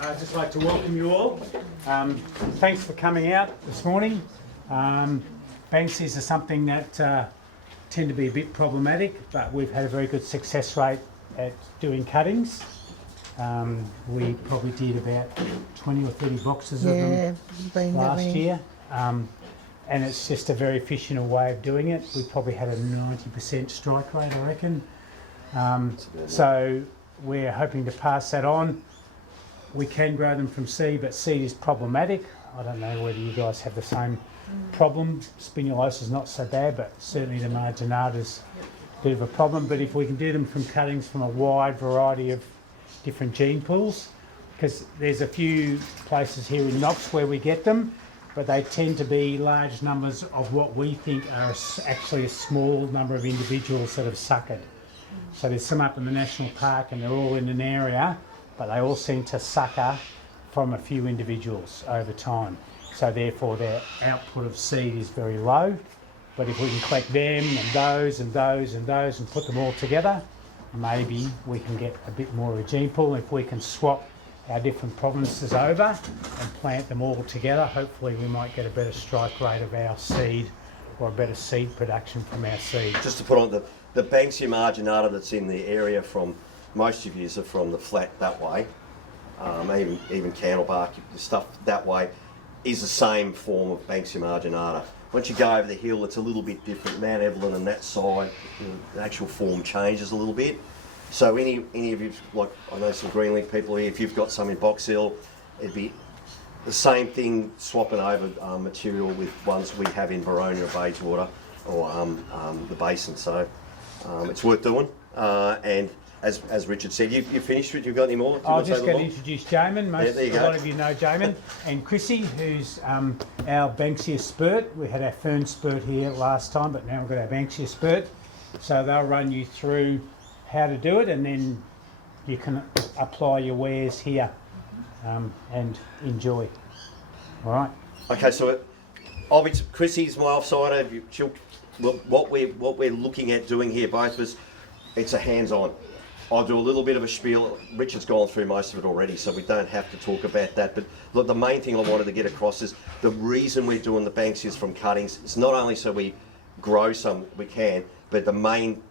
I'd just like to welcome you all. Thanks for coming out this morning. Banksias are something that tend to be a bit problematic, but we've had a very good success rate at doing cuttings. We probably did about 20 or 30 boxes of them last year. And it's just a very efficient way of doing it. We probably had a 90% strike rate, I reckon. So we're hoping to pass that on. We can grow them from seed, but seed is problematic. I don't know whether you guys have the same problem. Spinulosa is not so bad, but certainly the marginata is a bit of a problem. But if we can do them from cuttings from a wide variety of different gene pools, because there's a few places here in Knox where we get them, but they tend to be large numbers of what we think are actually a small number of individuals that have suckered. So there's some up in the national park and they're all in an area, but they all seem to sucker from a few individuals over time. So therefore their output of seed is very low. But if we can collect them and those and those and those and put them all together, maybe we can get a bit more of a gene pool. If we can swap our different provinces over and plant them all together, hopefully we might get a better strike rate of our seed or a better seed production from our seed. Just to put on the Banksia marginata that's in the area from, most of you are from the flat that way, even Candlebark, the stuff that way, is the same form of Banksia marginata. Once you go over the hill, it's a little bit different. Mount Evelyn and that side, the actual form changes a little bit. So any of you, like I know some Greenlink people here, if you've got some in Box Hill, it'd be the same thing, swapping over material with ones we have in Baronia or Bayswater or the basin. So it's worth doing. And as Richard said, you finished it. You've got any more? I was just going to introduce Jamin. A lot of you know Jamin, and Chrissy, who's our Banksias spurt. We had our fern spurt here last time, but now we've got our Banksias spurt. So they'll run you through how to do it, and then you can apply your wares here and enjoy. All right. Okay, so obviously Chrissy's my offsider. What we're looking at doing here, both of us, it's a hands-on. I'll do a little bit of a spiel. Richard's gone through most of it already, so we don't have to talk about that. But look, the main thing I wanted to get across is the reason we're doing the Banksias from cuttings. It's not only so we grow some we can, but the main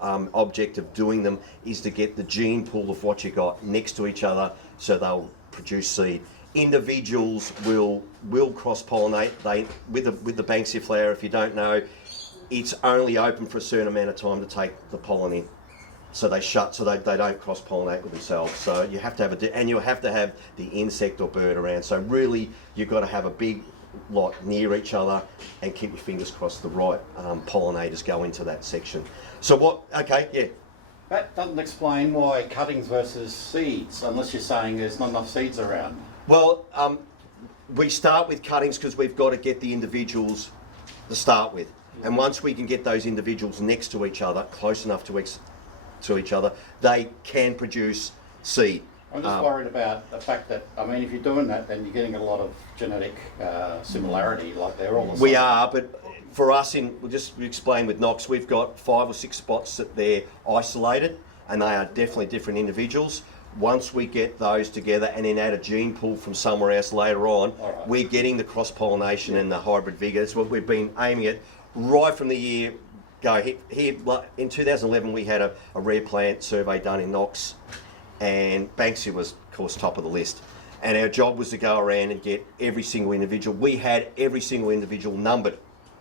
object of doing them is to get the gene pool of what you got next to each other, so they'll produce seed. Individuals will cross-pollinate. With the Banksia flower, if you don't know, it's only open for a certain amount of time to take the pollen in. So they shut, so they don't cross-pollinate with themselves. So you have to have and you have to have the insect or bird around. So really, you've got to have a big lot near each other and keep your fingers crossed the right pollinators go into that section. So what? Okay, yeah. That doesn't explain why cuttings versus seeds, unless you're saying there's not enough seeds around. Well, we start with cuttings because we've got to get the individuals to start with. And once we can get those individuals next to each other, close enough to each other, they can produce seed. I'm just worried about the fact that, I mean, if you're doing that, then you're getting a lot of genetic similarity, like they're all the same. We are, but for us, we'll just explain with Knox, we've got 5 or 6 spots that they're isolated, and they are definitely different individuals. Once we get those together and then add a gene pool from somewhere else later on, we're getting the cross-pollination and the hybrid vigour. That's what we've been aiming at right from the year go. Here in 2011, we had a rare plant survey done in Knox, and Banksia was, of course, top of the list. And our job was to go around and get every single individual. We had every single individual numbered.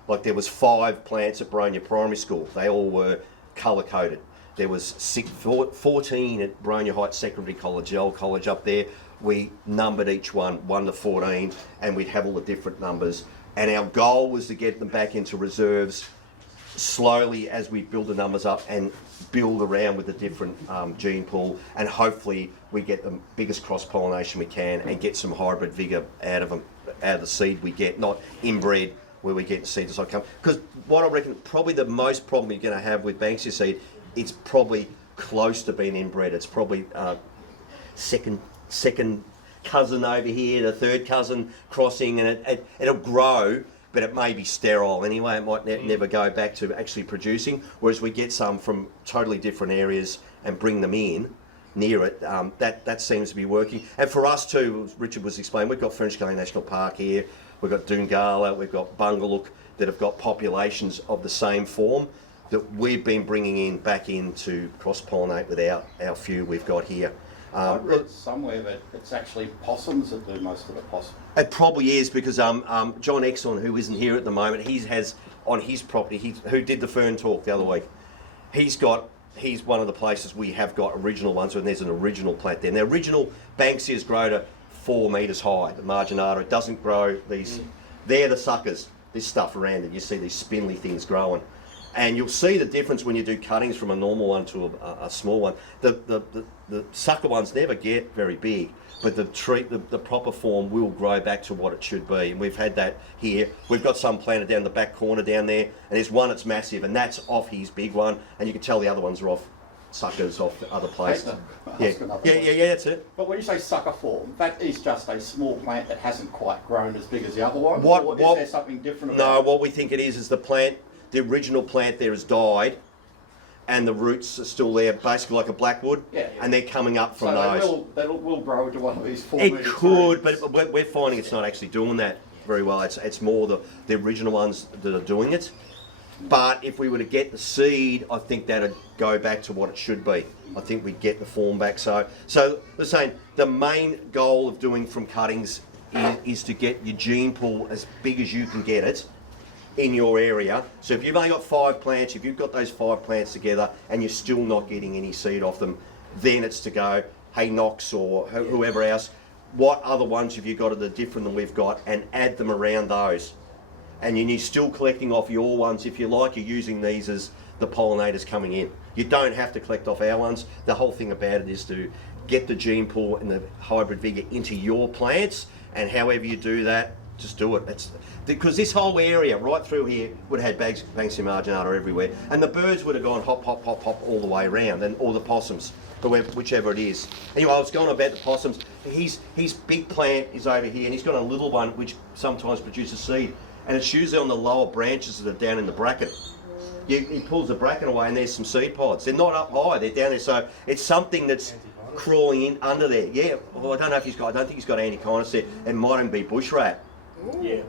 Like there was 5 plants at Baronia Primary School. They all were colour-coded. There was 14 at Baronia Heights Secondary College, the old college up there. We numbered each one 1 to 14, and we'd have all the different numbers. And our goal was to get them back into reserves slowly as we build the numbers up and build around with the different gene pool, and hopefully we get the biggest cross-pollination we can and get some hybrid vigour out of them, out of the seed we get, not inbred where we get seeds that come. Because what I reckon, probably the most problem you're going to have with Banksia seed, it's probably close to being inbred. It's probably second cousin over here, the third cousin crossing, and it'll grow, but it may be sterile anyway. It might never go back to actually producing. Whereas we get some from totally different areas and bring them in, near it, that seems to be working. And for us too, as Richard was explaining, we've got French Gully National Park here, we've got Doongala, we've got Bungaluk that have got populations of the same form that we've been bringing back in to cross-pollinate with our few we've got here. I read somewhere that it's actually possums that do most of the possum. It probably is because John Exon, who isn't here at the moment, he has on his property, who did the fern talk the other week, he's one of the places we have got original ones, and there's an original plant there. And the original Banksias grow to 4 metres high, the marginata. It doesn't grow these, they're the suckers, this stuff around it. You see these spindly things growing. And you'll see the difference when you do cuttings from a normal one to a small one. The sucker ones never get very big, but the proper form will grow back to what it should be. And we've had that here. We've got some planted down the back corner down there, and there's one that's massive, and that's off his big one. And you can tell the other ones are off suckers off other places. Yeah, that's it. But when you say sucker form, that is just a small plant that hasn't quite grown as big as the other one? Or is there something different about it? No, what we think it is the plant, the original plant there has died, and the roots are still there, basically like a blackwood, and they're coming up from those. So that will grow to one of these 4 It metre could, trees. but we're finding it's not actually doing that very well. It's more the original ones that are doing it. But if we were to get the seed, I think that'd go back to what it should be. I think we'd get the form back. So we're saying the main goal of doing from cuttings is to get your gene pool as big as you can get it in your area. So if you've only got 5 plants, if you've got those 5 plants together and you're still not getting any seed off them, then it's to go, hey Knox or whoever else, what other ones have you got that are different than we've got, and add them around those. And you're still collecting off your ones. If you like, you're using these as the pollinators coming in. You don't have to collect off our ones. The whole thing about it is to get the gene pool and the hybrid vigour into your plants, and however you do that, just do it. Because this whole area right through here would have had Banksia marginata everywhere, and the birds would have gone hop, hop, hop, hop all the way around, and all the possums, whichever it is. Anyway, I was going about the possums. His big plant is over here, and he's got a little one which sometimes produces seed, and it's usually on the lower branches that are down in the bracket. He pulls the bracket away, and there's some seed pods. They're not up high; they're down there. So it's something that's crawling in under there. Yeah, well, I don't know if I don't think he's got anti-kindness there. It might even be bush rat. Yeah.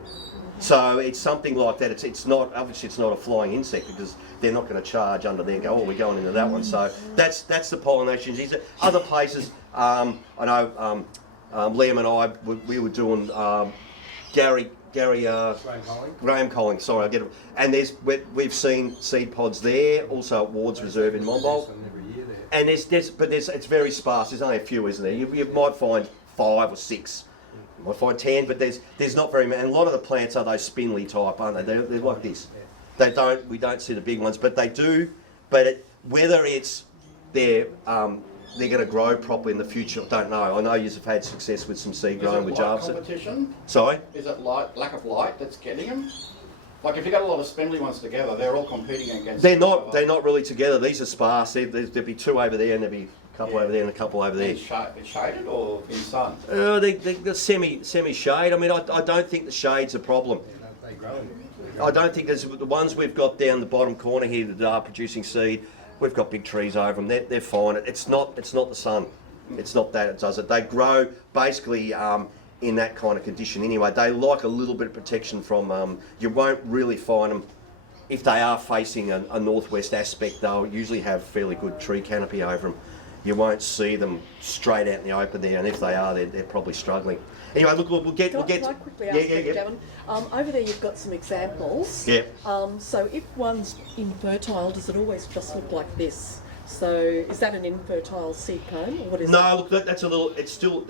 So it's something like that. It's not, obviously it's not a flying insect, because they're not going to charge under there and go, oh, we're going into that one. So that's the pollination. Other places, I know Liam and I, we were doing Graham Colling, sorry, I get it. And we've seen seed pods there, also at Ward's Reserve in Monbol. And it's very sparse. There's only a few, isn't there? You might find 5 or 6. You might find 10, but there's not very many. And a lot of the plants are those spindly type, aren't they? They're like this. We don't see the big ones, but they do. But whether it's they're going to grow properly in the future, I don't know. I know you've had success with some seed growing with Giles. Competition? Sorry? Is it lack of light that's getting them? Like if you got a lot of spindly ones together, they're all competing against. They're not really together. These are sparse. There'd be 2 over there, and there'd be a couple over there and a couple over there. It's shaded or in sun? They're semi shade. I mean, I don't think the shade's a problem. They grow. I don't think there's the ones we've got down the bottom corner here that are producing seed. We've got big trees over them. They're fine. It's not the sun. It's not that it does it. They grow basically in that kind of condition anyway. They like a little bit of protection from. You won't really find them if they are facing a northwest aspect. They'll usually have fairly good tree canopy over them. You won't see them straight out in the open there, and if they are, they're probably struggling. Anyway, look, we'll get. Can I quickly ask you, Jamin? Over there, you've got some examples. Yeah. So if one's infertile, does it always just look like this? So is that an infertile seed cone, or what is that? No, look, that's a little. It's still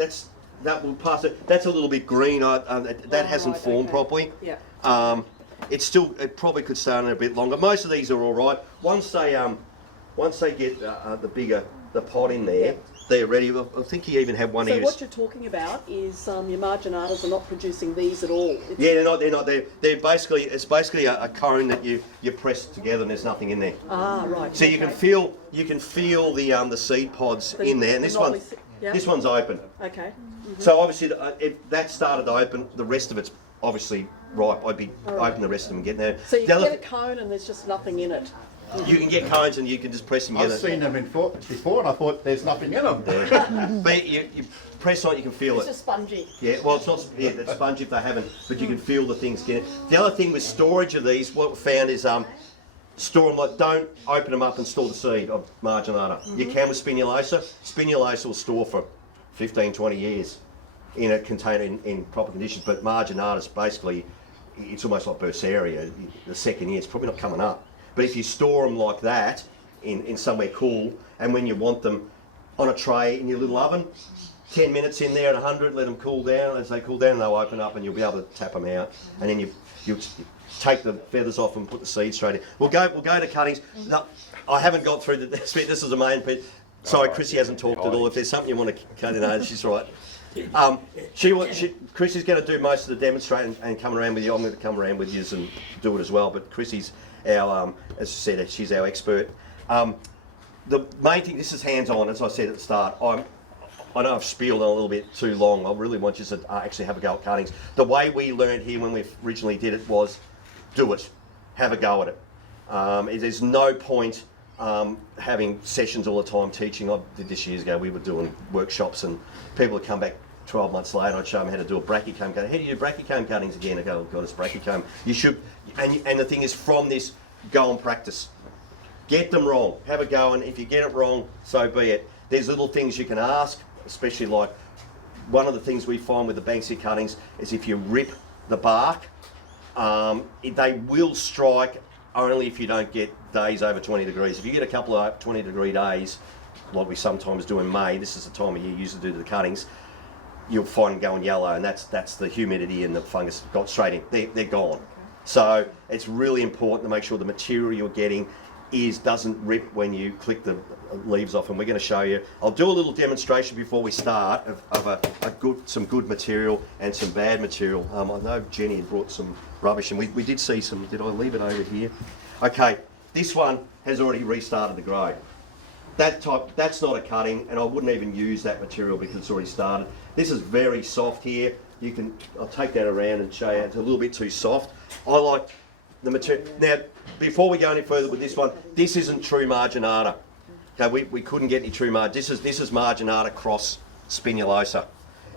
that will pass it. That's a little bit green. That hasn't formed properly. Yeah. It probably could stay on a bit longer. Most of these are all right. Once they get the pod in there, they're ready. I think you even have one here. So what you're talking about is your marginatas are not producing these at all. They're not. They're basically, it's basically a cone that you press together, and there's nothing in there. Ah, right. So you can feel the seed pods in there, and this one's open. Okay. Mm-hmm. So obviously, if that started to open, the rest of it's obviously ripe. I'd be open the rest of them and getting there. So you get a cone and there's just nothing in it. You can get cones and you can just press them I've together. seen them before and I thought there's nothing in them. But you press on it, you can feel It's it. just spongy. Yeah, well, it's not it's spongy if they haven't, but you can feel the things getting. The other thing with storage of these, what we found is store them like, don't open them up and store the seed of marginata. You can with spinulosa. Spinulosa will store for 15, 20 years in a container in proper conditions, but marginata's basically, it's almost like Bursaria. The second year, it's probably not coming up. But if you store them like that in somewhere cool, and when you want them on a tray in your little oven, 10 minutes in there at 100, let them cool down. As they cool down, they'll open up and you'll be able to tap them out. And then you take the feathers off and put the seeds straight in. We'll go to cuttings. No, I haven't got through this bit. This is the main bit. Sorry, Chrissy hasn't talked at all. If there's something you want to cut in, she's right. Chrissy's going to do most of the demonstrating and come around with you. I'm going to come around with you and do it as well. But Chrissy's our, as I said, she's our expert. The main thing, this is hands-on, as I said at the start. I know I've spieled on a little bit too long. I really want you to actually have a go at cuttings. The way we learned here when we originally did it was do it, have a go at it. There's no point having sessions all the time teaching. I did this years ago. We were doing workshops and people would come back 12 months later. I'd show them how to do a brachycomb cutting. How do you do brachycomb cuttings again? I go, oh God, it's brachycomb. You should, and the thing is, from this, go and practice. Get them wrong. Have a go, and if you get it wrong, so be it. There's little things you can ask, especially like one of the things we find with the Banksia cuttings is if you rip the bark, they will strike only if you don't get days over 20 degrees. If you get a couple of 20-degree days, like we sometimes do in May, this is the time of year used to do the cuttings, you'll find them going yellow, and that's the humidity and the fungus got straight in. They're gone. So it's really important to make sure the material you're getting doesn't rip when you click the leaves off, and we're going to show you. I'll do a little demonstration before we start of some good material and some bad material. I know Jenny had brought some rubbish, and we did see some. Did I leave it over here? Okay, this one has already restarted to grow. That's not a cutting, and I wouldn't even use that material because it's already started. This is very soft here. I'll take that around and show you. It's a little bit too soft. I like the material. Now, before we go any further with this one, this isn't true marginata. Okay, we couldn't get any true marginata. This is marginata cross spinulosa.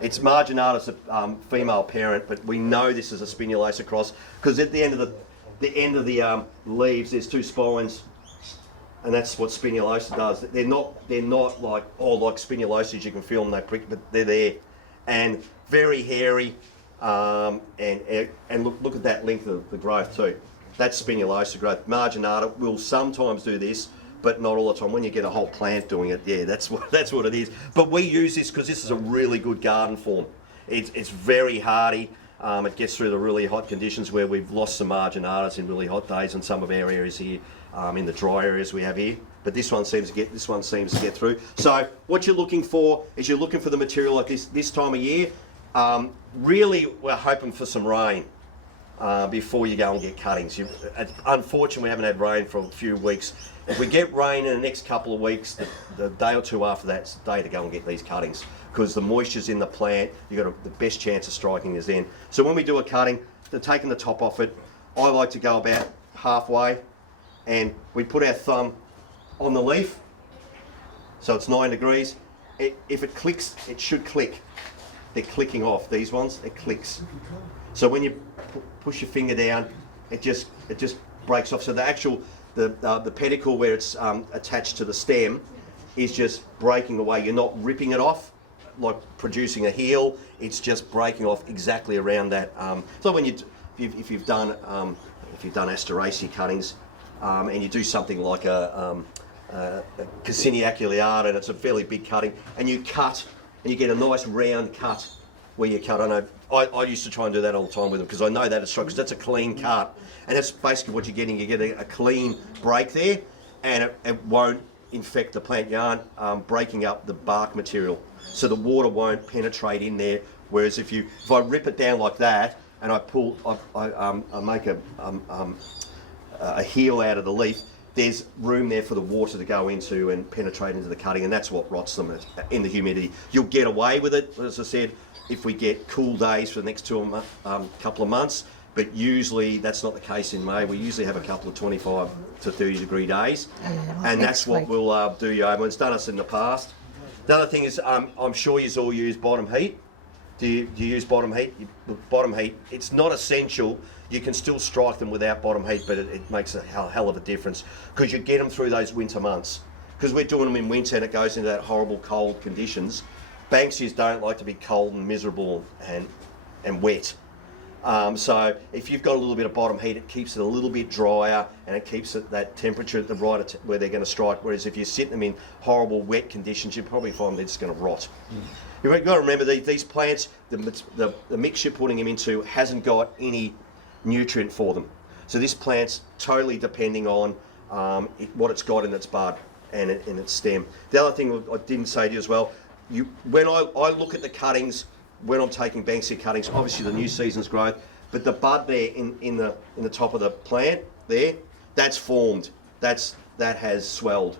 It's marginata's a female parent, but we know this is a spinulosa cross because at the end of the leaves, there's two spines, and that's what spinulosa does. They're not like spinulosas. You can feel them, they prick, but they're there, and very hairy. And look at that length of the growth too. That's spinulosa growth. Marginata will sometimes do this, but not all the time. When you get a whole plant doing it, yeah, that's what it is. But we use this because this is a really good garden form. It's very hardy. It gets through the really hot conditions where we've lost some marginatas in really hot days in some of our areas here, in the dry areas we have here. But this one seems to get through. So what you're looking for is you're looking for the material like this time of year. Really, we're hoping for some rain before you go and get cuttings. Unfortunately, we haven't had rain for a few weeks. If we get rain in the next couple of weeks, the day or two after that's the day to go and get these cuttings because the moisture's in the plant. You've got the best chance of striking is then. So when we do a cutting, taking the top off it, I like to go about halfway and we put our thumb on the leaf so it's 9 degrees. If it clicks, it should click. They're clicking off, these ones, it clicks. So when you push your finger down, it just breaks off. So the pedicle where it's attached to the stem is just breaking away. You're not ripping it off, like producing a heel. It's just breaking off exactly around that. So when if you've done Asteraceae cuttings, and you do something like a Cassinia aculeata, and it's a fairly big cutting, and you cut, and you get a nice round cut where you cut. I know I used to try and do that all the time with them because I know that it's because that's a clean cut, and that's basically what you're getting. You get a clean break there, and it won't infect the plant. You aren't breaking up the bark material, so the water won't penetrate in there. Whereas if I rip it down like that and I make a heel out of the leaf, there's room there for the water to go into and penetrate into the cutting, and that's what rots them in the humidity. You'll get away with it, as I said, if we get cool days for the next couple of months, but usually that's not the case in May. We usually have a couple of 25 to 30 degree days, and that's what we'll do, Jamin. It's done us in the past. The other thing is, I'm sure you all use bottom heat. Do you use bottom heat? Bottom heat, it's not essential. You can still strike them without bottom heat, but it makes a hell of a difference because you get them through those winter months. Because we're doing them in winter and it goes into that horrible cold conditions. Banksias don't like to be cold and miserable and wet. So if you've got a little bit of bottom heat, it keeps it a little bit drier and it keeps it that temperature at the right where they're going to strike. Whereas if you sit them in horrible wet conditions, you probably find they're just going to rot. You've got to remember these plants, the mix you're putting them into hasn't got any nutrient for them. So this plant's totally depending on what it's got in its bud and in its stem. The other thing I didn't say to you as well, when I look at the cuttings, when I'm taking Banksia cuttings, obviously the new season's growth, but the bud there in the top of the plant there, that's formed. That has swelled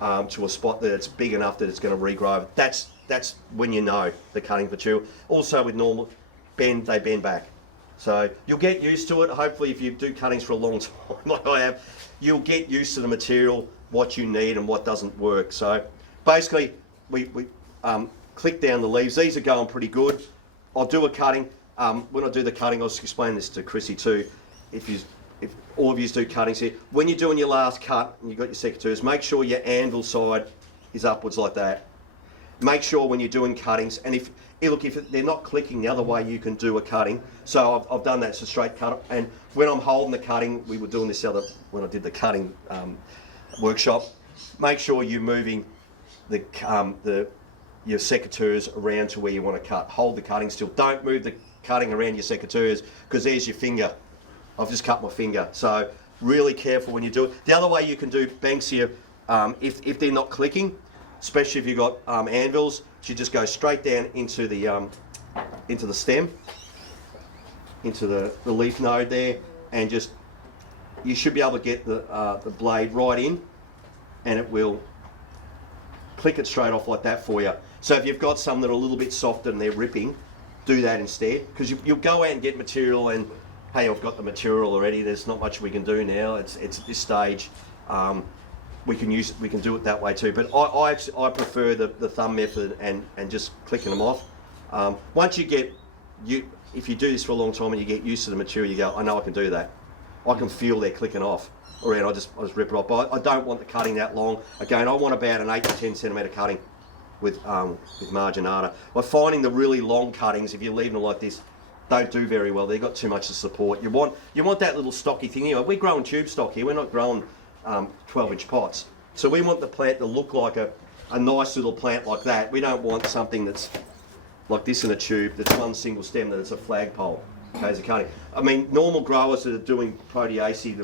to a spot that it's big enough that it's going to regrow. That's when you know the cutting material. Also with normal they bend back. So you'll get used to it. Hopefully if you do cuttings for a long time like I have, you'll get used to the material, what you need and what doesn't work. So basically we click down the leaves. These are going pretty good. I'll do a cutting. When I do the cutting, I'll just explain this to Chrissy too. If all of you do cuttings here, when you're doing your last cut and you've got your secateurs, make sure your anvil side is upwards like that. Make sure when you're doing cuttings, and if they're not clicking the other way, you can do a cutting. So I've done that, it's a straight cut. And when I'm holding the cutting, we were doing this when I did the cutting workshop, make sure you're moving your secateurs around to where you want to cut. Hold the cutting still. Don't move the cutting around your secateurs because there's your finger. I've just cut my finger. So really careful when you do it. The other way you can do Banksia, if they're not clicking, especially if you've got anvils, you just go straight down into the stem, into the leaf node there, and you should be able to get the blade right in, and it will click it straight off like that for you. So if you've got some that are a little bit softer and they're ripping, do that instead, because you'll go out and get material and, hey, I've got the material already, there's not much we can do now, it's at this stage. We can do it that way too, but I prefer the thumb method and just clicking them off. Once if you do this for a long time and you get used to the material, you go, I know I can do that. I can feel they're clicking off, around. I just rip it off. But I don't want the cutting that long. Again, I want about an 8 to 10 centimetre cutting with marginata. By finding the really long cuttings, if you're leaving them like this, don't do very well. They've got too much to support. You want that little stocky thing. Anyway, we're growing tube stock here. We're not growing 12-inch pots. So we want the plant to look like a nice little plant like that. We don't want something that's like this in a tube, that's one single stem, that it's a flagpole. Okay, as a cutting. I mean, normal growers that are doing Proteaceae,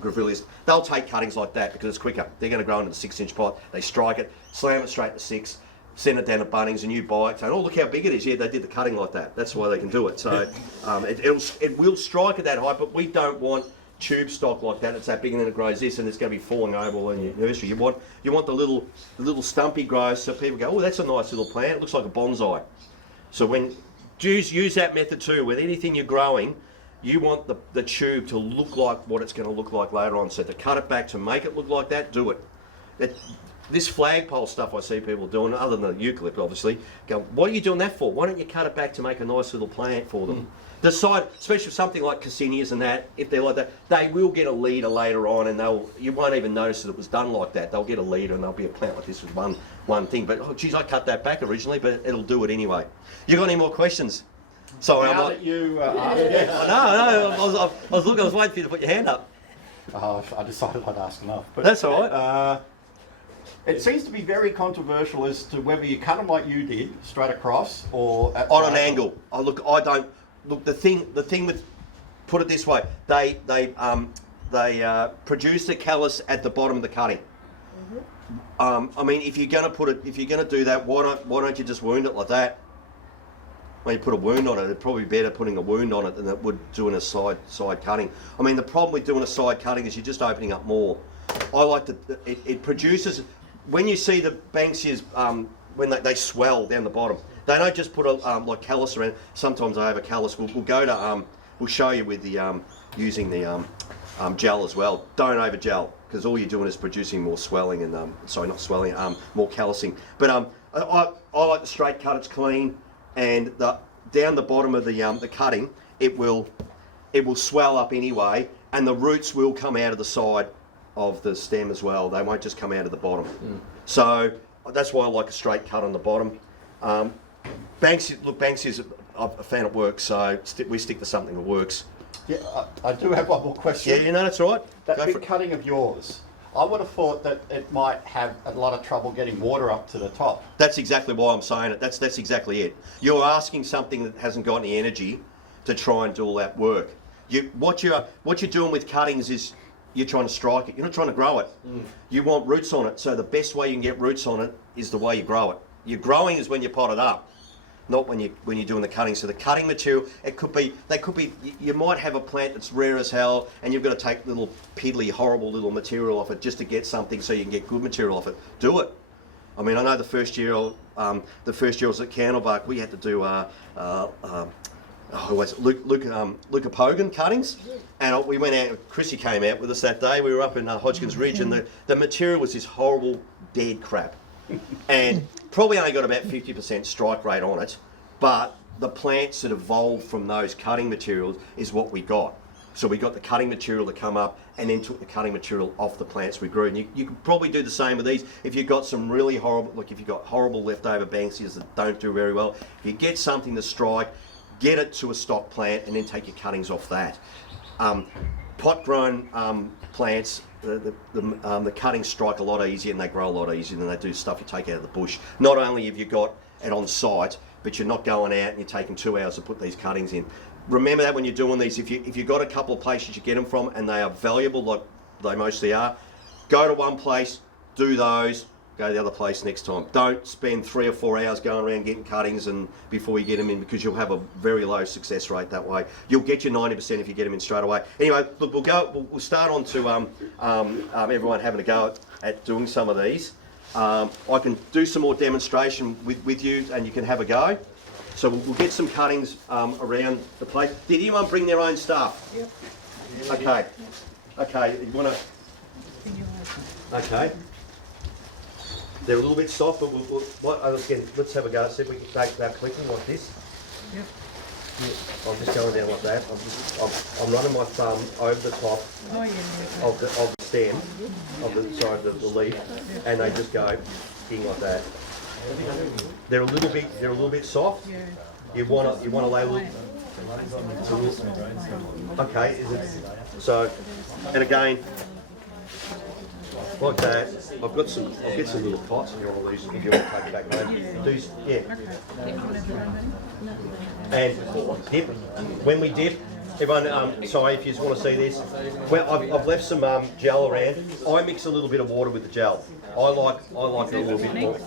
Grevilleas, they'll take cuttings like that because it's quicker. They're going to grow into the 6-inch pot. They strike it, slam it straight to 6, send it down to Bunnings, and you buy it, saying, oh, look how big it is. Yeah, they did the cutting like that. That's why they can do it. So it will strike at that height, but we don't want tube stock like that. It's that big and then it grows this and it's going to be falling over in your nursery. You want the little stumpy growth so people go, oh, that's a nice little plant. It looks like a bonsai. So when use that method too. With anything you're growing, you want the tube to look like what it's going to look like later on. So to cut it back to make it look like that, do it. This flagpole stuff I see people doing, other than the eucalypt obviously, go, what are you doing that for? Why don't you cut it back to make a nice little plant for them? The side, especially something like Cassinias and that, if they're like that, they will get a leader later on, and you won't even notice that it was done like that. They'll get a leader and they'll be a plant like this with one thing. But oh geez, I cut that back originally, but it'll do it anyway. You got any more questions? Sorry, now that you asked, No, I was waiting for you to put your hand up. I decided I'd ask enough. But that's all right. It seems to be very controversial as to whether you cut them like you did, straight across, or on an angle. The thing with, put it this way, they produce the callus at the bottom of the cutting. Mm-hmm. I mean, if you're going to do that, why don't you just wound it like that? When you put a wound on it, it'd probably be better putting a wound on it than it would doing a side cutting. I mean, the problem with doing a side cutting is you're just opening up more. I like it produces, when you see the Banksias, when they swell down the bottom, they don't just put a like callus around. Sometimes I have a callus. We'll we'll show you with the using the gel as well. Don't over gel, because all you're doing is producing more swelling and sorry, not swelling, more callousing. But I like the straight cut. It's clean, and down the bottom of the cutting, it will swell up anyway, and the roots will come out of the side of the stem as well. They won't just come out of the bottom. So that's why I like a straight cut on the bottom. Banksias, I've found it works, so we stick to something that works. Yeah, I do have one more question. Yeah, you know, that's all right. That Go big for it. cutting of yours, I would have thought that it might have a lot of trouble getting water up to the top. That's exactly why I'm saying it. That's exactly it. You're asking something that hasn't got any energy to try and do all that work. What you're doing with cuttings is you're trying to strike it. You're not trying to grow it. You want roots on it. So the best way you can get roots on it is the way you grow it. Your growing is when you pot it up, not when you're doing the cutting. So the cutting material, you might have a plant that's rare as hell, and you've got to take little piddly, horrible little material off it just to get something so you can get good material off it. Do it. I mean, I know the first year I was at Candlebark, we had to do Luca Pogan cuttings, and we went out. Chrissy came out with us that day. We were up in Hodgkins Ridge, and the material was this horrible dead crap, and probably only got about 50% strike rate on it. But the plants that evolved from those cutting materials is what we got. So we got the cutting material to come up, and then took the cutting material off the plants we grew. And you could probably do the same with these. If you've got some really horrible, if you've got horrible leftover Banksias that don't do very well, if you get something to strike, get it to a stock plant, and then take your cuttings off that. Pot-grown plants, the cuttings strike a lot easier, and they grow a lot easier than they do stuff you take out of the bush. Not only have you got it on site, but you're not going out and you're taking 2 hours to put these cuttings in. Remember that when you're doing these, if you've got a couple of places you get them from and they are valuable, like they mostly are, go to one place, do those, go to the other place next time. Don't spend 3 or 4 hours going around getting cuttings and before you get them in, because you'll have a very low success rate that way. You'll get your 90% if you get them in straight away. Anyway, look, we'll start on to everyone having a go at doing some of these. I can do some more demonstration with you, and you can have a go. So we'll get some cuttings around the place. Did anyone bring their own stuff? Yep. Okay. Okay, you want to... Okay. They're a little bit soft, but let's have a go. See if we can take that clicking like this. Yep. Yeah, I'm just going down like that. I'm running my thumb over the top of the stem, the leaf, and they just go in like that. They're a little bit soft. You want to lay a little. Okay. So, and again, like that. I'll get some little pots if you want to use, if you want to take it back home. Yeah. And dip. When we dip, everyone. Sorry if you just want to see this. Well, I've left some gel around. I mix a little bit of water with the gel. I like it a little bit more.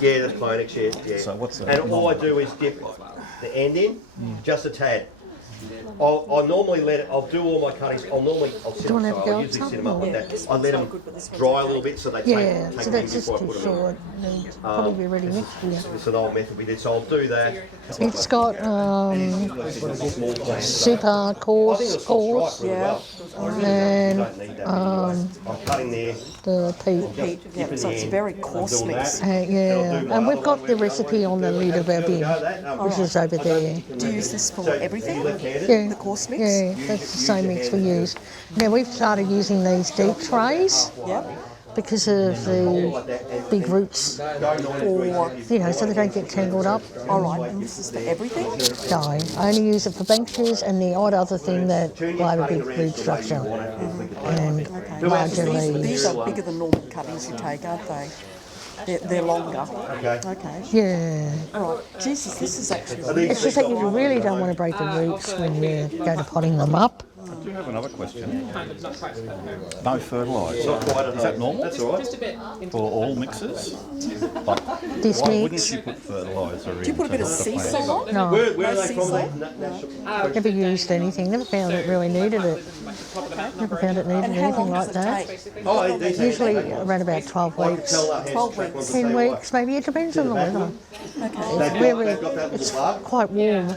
Yeah, that's Clonix, yeah. So what's that? And all I do is dip the end in, just a tad. I'll normally let it, I'll do all my cuttings, I'll usually set them up like that. I let them dry a little bit so they take so that's just too short. Probably be ready next year. It's an old method we did, so I'll do that. It's got super coarse, Yeah. and I'm cutting there. the peat. Yeah, so it's a very coarse mix. Yeah, and we've got the recipe on the lid of our bin, which is over there. Do you use this for everything? Yeah, The coarse mix? yeah, that's the same mix we use. Now we've started using these deep trays Yep. because of the big roots, Or, so they don't get tangled up. all right, and this is for everything? No, I only use it for Banksias and the odd other thing that will have a big root structure. And largely, These are bigger than normal cuttings you take, aren't they? They're longer. Okay. yeah. All right. Jesus, this is actually... It's just that you really don't want to break the roots when you go to potting them up. I do have another question. No fertiliser. Is that normal? That's all right. For all mixes? Like, This why mix. wouldn't you put fertiliser in? Do you put a bit of sea salt on? No, Where are No they sea from? salt? never used anything. Never found it really needed it. Never found it needed And how anything long like does it that. take? Oh, these Usually around about 12 weeks, 12 weeks. 10 weeks, maybe. It depends on the weather. They've got that little bug. Quite warm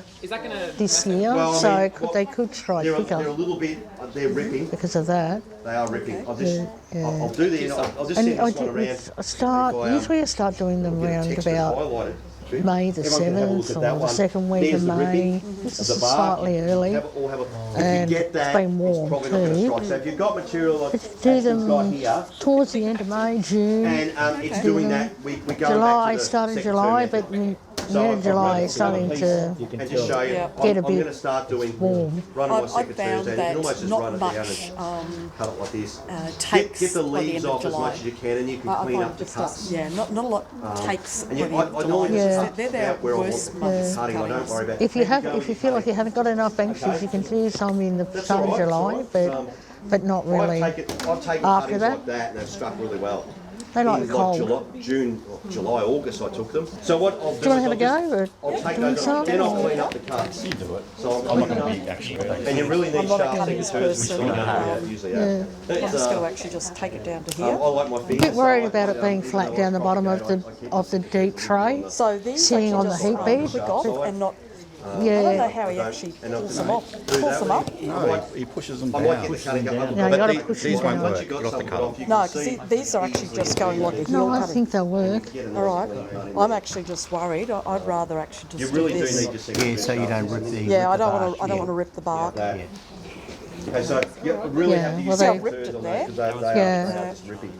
this year, Well, I so mean, they could strike They're a quicker little bit, they're ripping. because of that. They are ripping. I'll just, Yeah. I'll do the, I'll just And send I this one around. usually I start doing them Get a around text that's about highlighted. May the Everyone can have a look 7th at or that the one. second week There's of the May. ripping This of is the bark. slightly early. Have if And you get that, it's been warm it's probably not going to too. strike. So if you've got material like Do Aston's got them here, towards the end of May, June, and it's doing that, we go July, back to the started second July, term but method. the end of July is starting to And just show you, Yeah. Get a I'm bit going to start doing warm. run on my I've second found Thursday. You that can almost just not run it down much and cut it like this. takes Get the by the leaves end of off as July. much as you can, and you can I clean find up the just cuts. yeah, not a lot takes by And the you, end I of July. normally Yeah. just They're cut their out where I worst want months cutting. I don't cuttings. worry about. If you feel like you haven't got enough Banksias, you can do some in the That's start of all right, July, that's all right. but not really. I've taken after cuttings that. like that, and they've stuck really well. They like In the cold. July, August, I took them. So what I'll do Do you want to is have a go? Or I'll take doing those, some? then I'll clean up the cuts. You do it. So I'm not going to be actually. and you really need I'm not a sharp cuttings secateurs, which person. I usually have. I'm It's, just going to actually just take it down to I here. like my A fingers. bit worried so about it being even flat though down the it's bottom of propagated, the of the deep tray. So these Sitting actually on the just heat bed. click off and not. I don't know Yeah, how he actually and I'll pulls them up. Pulls them up. No, he pushes them I down. might get the cutting up. No, you but gotta the- push these them won't down. Once you've got Get off the something colour. off, you No, can because see these are actually just going like a heel no, I cutting. think they'll work. All right, I'm actually just worried. I'd rather actually just You really do do this. need your secateurs. Yeah, so you don't rip the. Yeah, I rip the don't want bark, to. I don't want to rip the bark. That. Okay, so you really Yeah, have to well, use they- secateurs ripped it on there. those, 'cause they Yeah. are just ripping.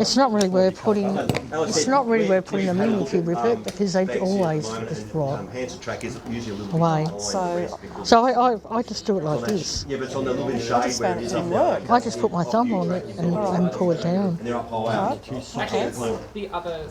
It's not really worth putting. It's not really worth putting them in if you rip it because they always just rot Hands track is usually a little away. bit So So I just do it like this. yeah, but it's on the little bit of I shade just where found it it is didn't up work. there. I just put my thumb on it and pull it down. And they're up high. Okay.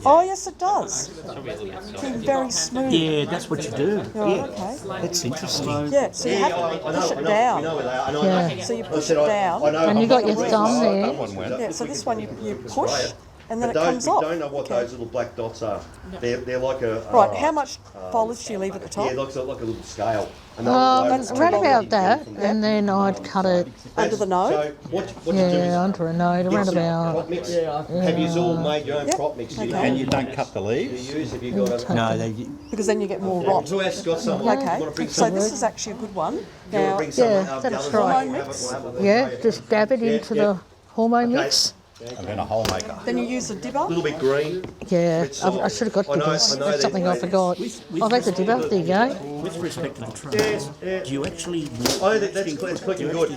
Oh yes, it does. Very smooth. Yeah, that's what you do. Yeah, Yeah, okay. that's interesting. Yeah, so you have to push it down. We know where they are. I know. Yeah. So you I push said it I down. know. And you got your thumb there. That one went. Yeah, so this one you push and then But it comes those, we off. don't know what those little black dots are. They're like a Right, how much foliage do you leave at the top? yeah, it looks like a little scale. And they'll load And it right straight about in that, from there. and then I'd cut it. Under the nose? So what you do is Yeah, under a node, get around some about. prop mix. Have you all made your own Yep. prop mix? Okay. And you don't cut the You leaves? use if you got a. No, they. Because then you get more rot. Who else got some? Okay, You wanna bring so some? this is actually a good one. You wanna Now, bring some Yeah, of the that's others? right. We'll have it. Yeah, just dab it into yeah. the hormone Okay. mix. And then a hole maker. then you use a dibber. A little bit green. Yeah, It's I should have got I know- dibbers. I know That's that something I they- forgot. Oh, that's a dibber. There you go. With respect to the tray, Yeah. do you actually Oh, that's clicking good.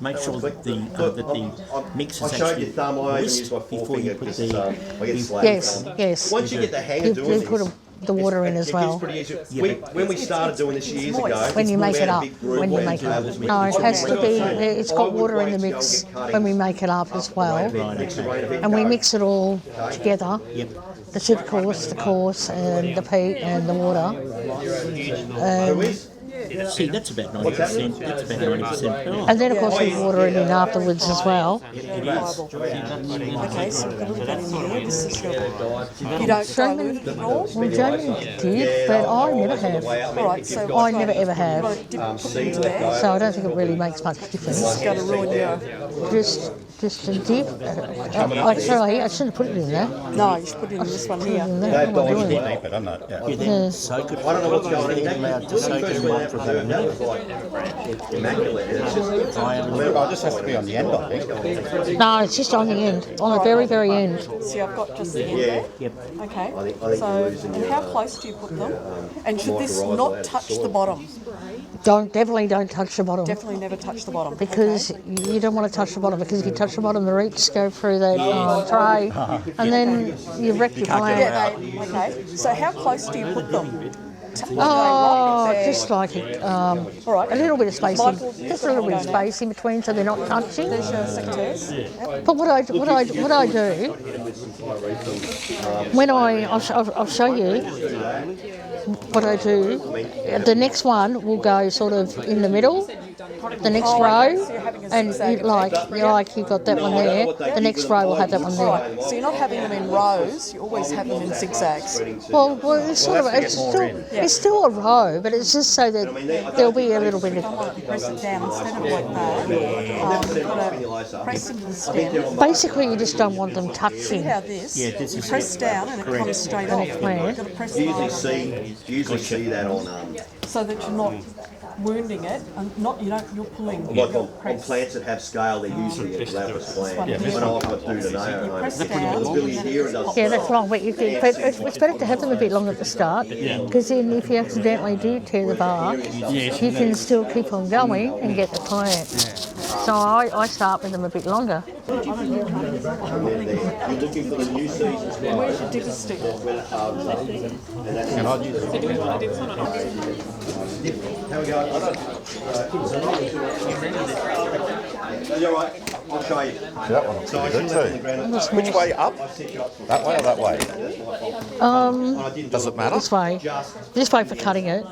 make sure that the mix I is showed you actually thumb. I even whisked use my before you forefinger put because the. I get slapped. Yes, yes. Once you get the hang You of doing do this, put the water in as it well. gets pretty easy. When we started doing this years ago, When you make it up, when No, it has to be. It's got water in the mix when we make it up as well, and we mix it all together. Yep. The supercourse, the course, and the peat and the water. See, that's about 90%. That's about 90%. And then of course we water it in afterwards as well. Okay, so we've got a little bit in here. This is your. You don't dilute it at all? Well, Jamin did, but I never have. All right, so I never ever you've have. got to dip, put it into there. So I don't think it really makes much difference. It's going to ruin your. Just a dip. Actually, I shouldn't put it in there. No, you should put it in this one here. No, I'm not doing it. Deeper, doesn't it? Yeah. You then soak it. I don't know what's going on. Allowed to soak it in one for about a minute. Immaculate. It's just, Well, it just has to be on the end, I think. No, it's just on the end, on the very, very end. See, I've got just the end there. Yep. Okay. I think you're So, losing and your, how close do you put them? And should this not touch the bottom? Definitely don't touch the bottom. Definitely never touch the bottom. Because you don't want to touch the bottom, because if you touch the bottom, the roots go through that tray, and then you wreck your plant. Yeah, okay. So how close do you put them? Oh, just like All right. a little bit of space, Michael, just a little bit of space in between, so they're not touching. There's your secateurs. But what I do, when I'll show you what I do. The next one will go sort of in the middle, the next row, and you've got that one there. The next row will have that one there. Right, so you're not having them in rows, you always have them in zigzags. Well, it's still a row, but it's just so that there'll be a little bit of. Press it down instead of like that. You've got to press into the stem. Basically, you just don't want them touching. How this? Yeah, this you is press down and it comes straight off. You've plant. got to press Do you hard usually see that on so that you're not wounding it and you're pulling. like You've got to on press. plants that have scale? They're usually a lapis plant. When I've got do today, Press down. Billy here and does. Yeah, that's long, but it's better to have them a bit long at the start, because then if you accidentally do tear the bark, you can still keep on going and get the plant. So I start with them a bit longer. You're looking for the new seasons. Where's your digger stick? Can I use it? How we going? You're right. I'll show you. That one So I pretty should good let too. the Which way up? That way or that way? Does it matter? This way. This way for cutting it.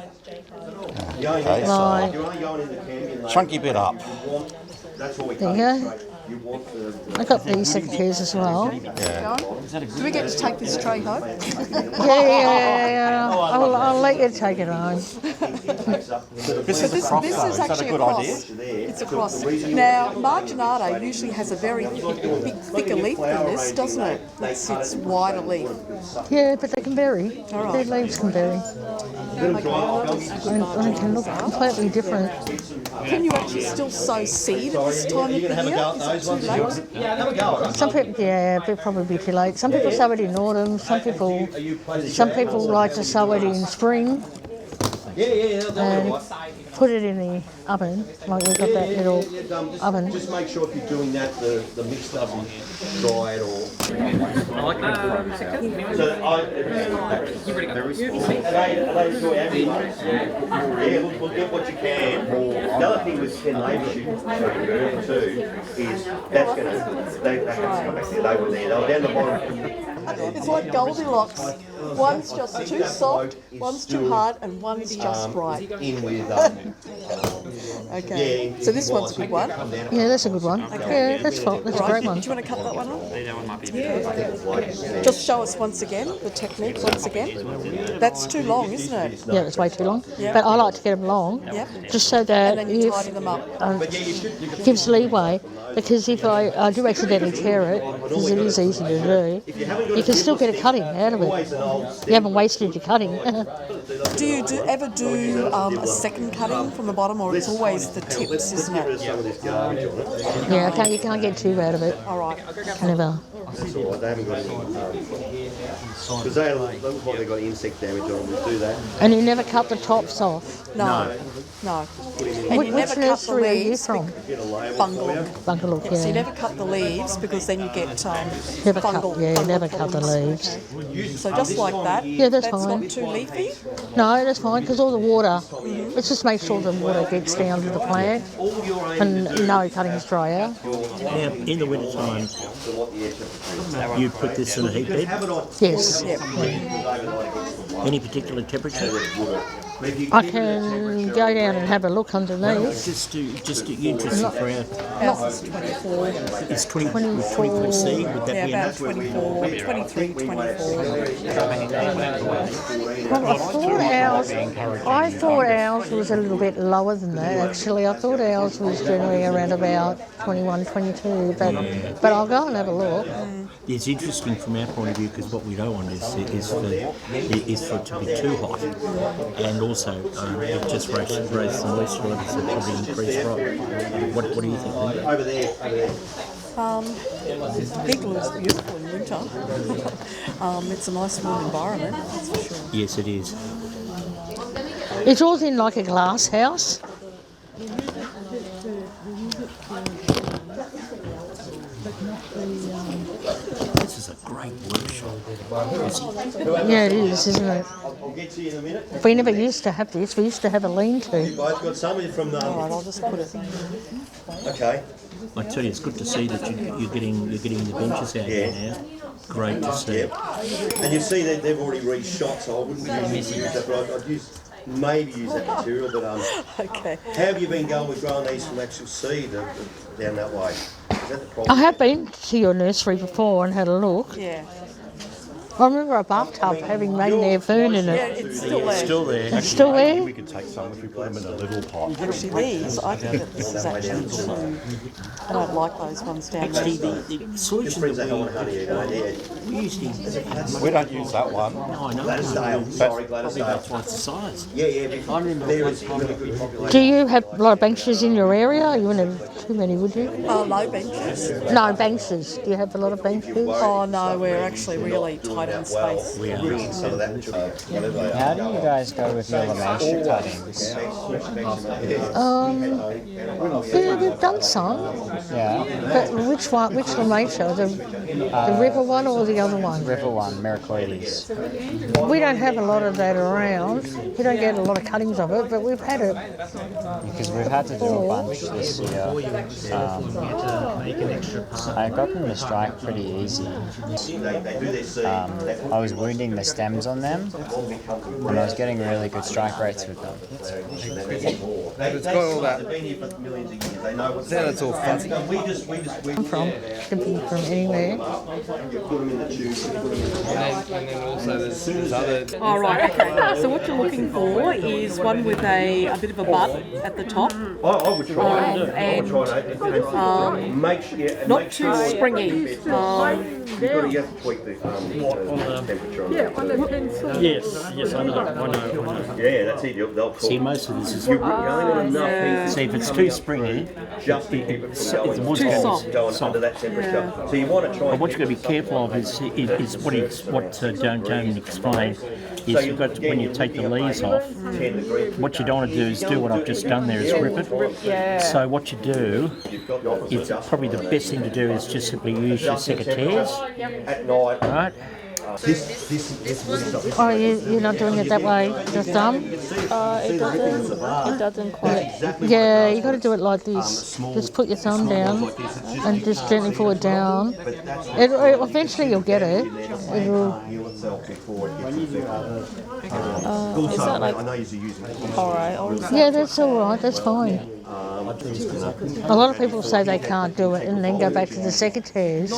Okay, so Right. You're only going in the Cambion chunky bit up. That's what we There cut you it go. straight. You want the I got these secateurs as well. Yeah. Do we get to take this tray home? Yeah. I'll let you take it home. This is a This cross is though. Is that a actually good a cross. idea? It's a cross. Now, marginata usually has a very thicker leaf than this, doesn't it? It's wider leaf. Yeah, but they can vary. All Their right. leaves can vary. And they can look completely different. Can you actually still sow seed at this time of the year? Is it too late? Some people, yeah, it'd probably be too late. Some people sow it in autumn. Some people like to sow it in spring. And put it in the oven, like we've got that little oven. Just make sure if you're doing that, the mix doesn't dry it or. Very small. Yeah, we'll get what you can. The other thing with 10 labour shoots too is that's going to, they have to come back there. They were there. They were down the bottom. It's like Goldilocks. One's just too soft, one's too hard, and one's just right. In with Okay. So this one's a good one. Yeah, that's a good one. Yeah, that's fine. That's a Right. great one. Do you want to cut that one off? Just show us once again the technique once again. That's too long, isn't it? Yeah, it's way too long. Yeah. But I like to get them long, Yep. just so that And then you if tidy them up. gives leeway. Because if I do accidentally tear it, because it is easy to do, you can still get a cutting out of it. You haven't wasted your cutting. Do you ever do a second cutting from the bottom, or it's always the tips, isn't it? Yeah, you can't get two out of it. All right. Never. That's all right. They haven't got any. Because they look like they've got insect damage on them. We'll do that. And you never cut the tops off. No. And Which you never cut the nursery are you leaves. from? Fungal. Bungaloo, So you yeah. never cut the leaves because then you get Never fungal. cut, yeah, fungal never cut the problems. leaves. So just like that. Yeah, that's That's fine. not too leafy. No, that's fine, because all the water, let's just make sure the water gets down to the plant and no cuttings dry out. Now, in the winter time, you put this in a heat bed. Yes. Any particular temperature? I can go down and have a look underneath. Just to interesting for our. Ours is 24. It's 24 C. Would that Yeah, be about enough? 24, 23, 24. Well, I thought ours was a little bit lower than that, actually. I thought ours was generally around about 21, 22, but I'll go and have a look. It's interesting from our point of view because what we don't want is for it to be too hot, and also it just raises the moisture levels, so probably increase crop. What do you think, Linda? Over there. Igloo's beautiful in winter. It's a nice warm environment, that's for sure. Yes, it is. It's all in like a glass house. This is a great workshop. Yeah, it is, isn't it? I'll get to you in a minute. We never used to have this. We used to have a lean-to. Both got some of you from All the. right, I'll just put it. Okay. I tell you, it's good to see that you're getting the benches out here now. Great to see. And you see that they've already reshot, so I wouldn't use that, but I'd use maybe use that material, but Okay. how have you been going with growing these from actual seed down that way? Is that the problem? I have been to your nursery before and had a look. Yeah. I remember a bathtub having rainbow food in Yeah, it. it's still there. Still there. It's still there? We could take some if we put them in a little pot. Actually, these, I think that this is actually too. I don't like those ones down there. Actually, the solution Brings that that on honey, we usually We don't use that one. no, I know. Gladysdale, sorry, Probably about Gladysdale. twice the size. Yeah, there is really good population. Do you have a lot of Banksias in your area? You wouldn't have too many, would you? Low benches. No, Banksias. Do you have a lot of Banksias? Oh no, we're actually really tight on space. Bringing some of that whatever they are. How do you guys go with your lamation cuttings? Yeah, we've done some. Yeah, But which Lamatia? The river one or the other one? river one, Miracoides. We don't have a lot of that around. We don't get a lot of cuttings of it, but we've had it. Because we've had to do a bunch this year. I got them to strike pretty easy. They do their seed. I was wounding the stems on them, and I was getting really good strike rates with them. It's got all that. They've been here for millions of years. They know what's going on. It's all fancy. We just Can be from anywhere. put them in the tube. And then also there's other. Oh right, okay. So what you're looking for is one with a bit of a bud at the top. I would try it. I would try it. And make sure, Not too springy. you have to tweak the temperature on that. Yes, I know. Yeah, that's it. They'll cook. See, most of this is. You're going on enough heat See, if it's too springy, just to keep it from going, wood's going under that temperature. So you want to try. but what you've got to be careful of is what Jamin explained is you've got to, when you take the leaves off, what you don't want to do is do what I've just done there is rip it. So what you do, it's probably the best thing to do is just simply use your secateurs, At night. right? Oh, you're not doing it that way, the thumb? It doesn't quite. Yeah, you got to do it like this. Just put your thumb down and just gently pull it down. Eventually you'll get it. It'll, Is that like alright? Or is that yeah, that's all right. That's fine. A lot of people say they can't do it and then go back to the secateurs,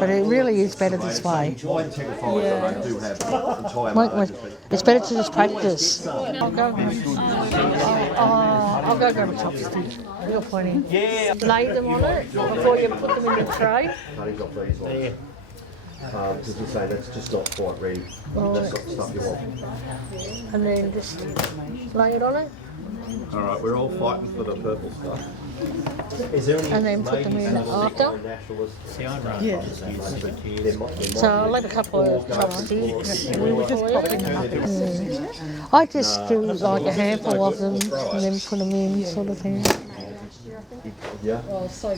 but it really is better this way. It's better to just practice. I'll go grab a chopstick. You're plenty. Lay them on it before you put them in the tray. Because you say that's just not quite ready. That's not the stuff you want. And then just lay it on it. All right, we're all fighting for the purple stuff. Is there any And then put them in after. Yeah. So I'll leave a couple of chopsticks. I just do like a handful of them and then put them in, sort of thing. So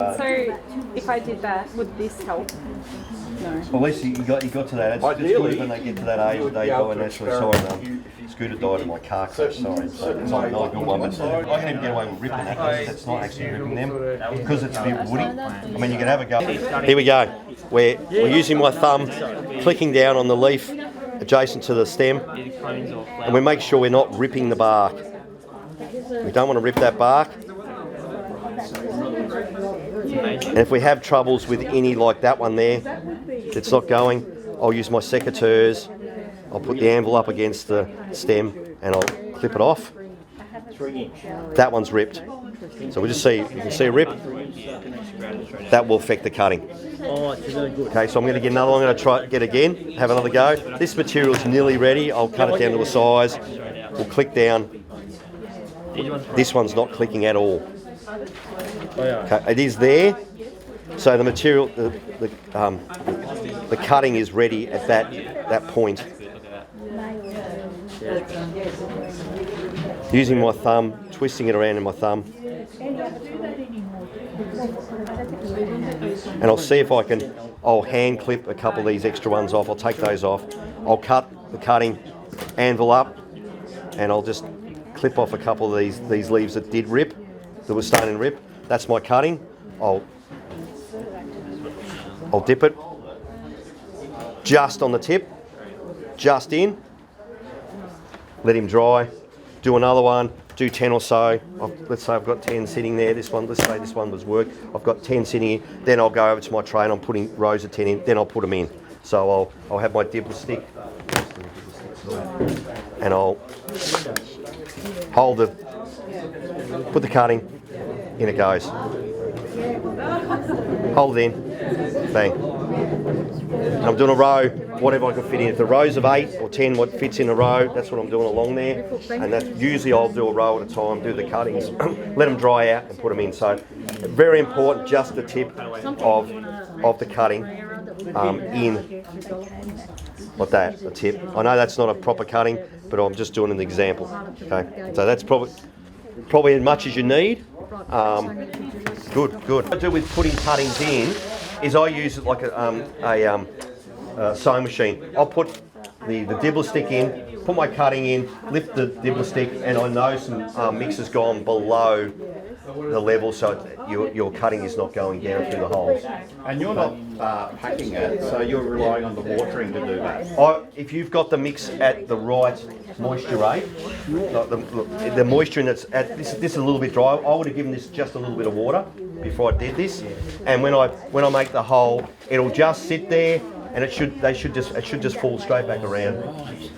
if I did that, would this help? Well, at least you got to that. It's good when they get to that age, they go and actually, sorry, Scooter died in my car crash, sorry. So it's not a good one, but I can even get away with ripping that because that's not actually ripping them because it's a bit woody. I mean, you can have a go. Here we go. We're using my thumb, clicking down on the leaf adjacent to the stem, and we make sure we're not ripping the bark. We don't want to rip that bark. And if we have troubles with any like that one there, it's not going, I'll use my secateurs, I'll put the anvil up against the stem and I'll clip it off. That one's ripped. So we'll just see, you can see a rip. That will affect the cutting. Okay, so I'm going to get another one, I'm going to try get again, have another go. This material is nearly ready, I'll cut it down to a size, we'll click down. This one's not clicking at all. Okay, it is there, so the material, the cutting is ready at that point. Using my thumb, twisting it around in my thumb, and I'll see if I can. I'll hand clip a couple of these extra ones off. I'll take those off. I'll cut the cutting anvil up, and I'll just clip off a couple of these leaves that did rip, that were starting to rip. That's my cutting. I'll dip it just on the tip, just in. Let him dry. do another one, do 10 or so. Let's say I've got 10 sitting there. This one, let's say this one was work. I've got 10 sitting in. Then I'll go over to my tray and I'm putting rows of 10 in. Then I'll put them in. So I'll have my dibble stick and I'll put the cutting, in it goes. Hold it in, bang. And I'm doing a row, whatever I can fit in. If the row's of 8 or 10, what fits in a row, that's what I'm doing along there. And that's usually I'll do a row at a time, do the cuttings, let them dry out and put them in. So very important, just the tip of the cutting in like that, the tip. I know that's not a proper cutting, but I'm just doing an example. Okay, so that's probably as much as you need. Good. What I do with putting cuttings in is I use it like a sewing machine. I'll put the dibble stick in, put my cutting in, lift the dibble stick, and I know some mix has gone below the level, so your cutting is not going down through the holes. And you're not packing it, so you're relying on the watering to do that. If you've got the mix at the right moisture rate, like the moisture in it's at this is a little bit dry. I would have given this just a little bit of water before I did this, and when I make the hole, it'll just sit there, and it should just fall straight back around.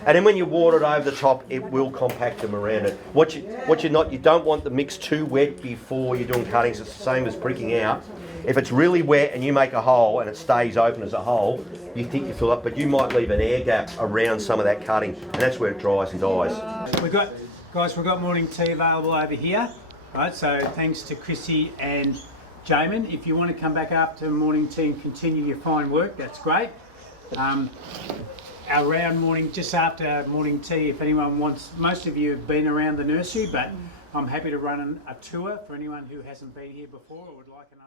And then when you water it over the top, it will compact them around it. You don't want the mix too wet before you're doing cuttings. It's the same as pricking out. If it's really wet and you make a hole and it stays open as a hole, you think you fill up, but you might leave an air gap around some of that cutting, and that's where it dries and dies. We've got morning tea available over here. Right, so thanks to Chrissy and Jamin. If you want to come back after morning tea and continue your fine work, that's great. Our round morning, just after morning tea, if anyone wants, most of you have been around the nursery, but I'm happy to run a tour for anyone who hasn't been here before or would like an